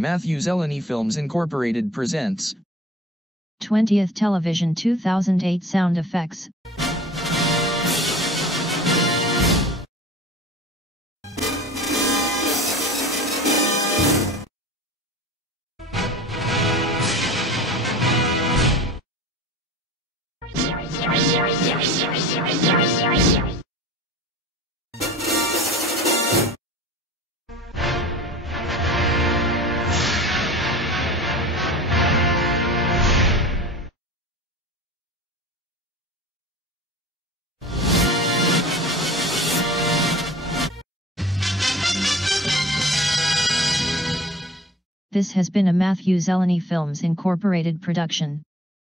Matthew Zeleny Films Incorporated presents 20th Television 2008 Sound Effects. This has been a Matthew Zeleny Films Incorporated production.